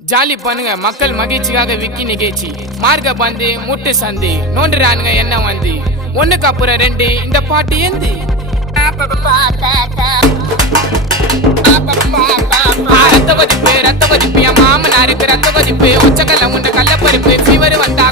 jolly பண்ணுங்க மக்கள் மகிழ்ச்சிக்காக விக்கி நிகழ்ச்சி மார்க்க பந்து முட்டு சந்தி நோண்டுறானுங்க என்ன வந்து ஒண்ணுக்கு அப்புறம் ரெண்டு இந்த பாட்டு ஏந்து ரத்த வதிப்பு என் மாமனாருக்கு ரத்த வதிப்பு உச்சக்கல்ல முண்ட கள்ள பருப்பு ஃபீவர் வந்தா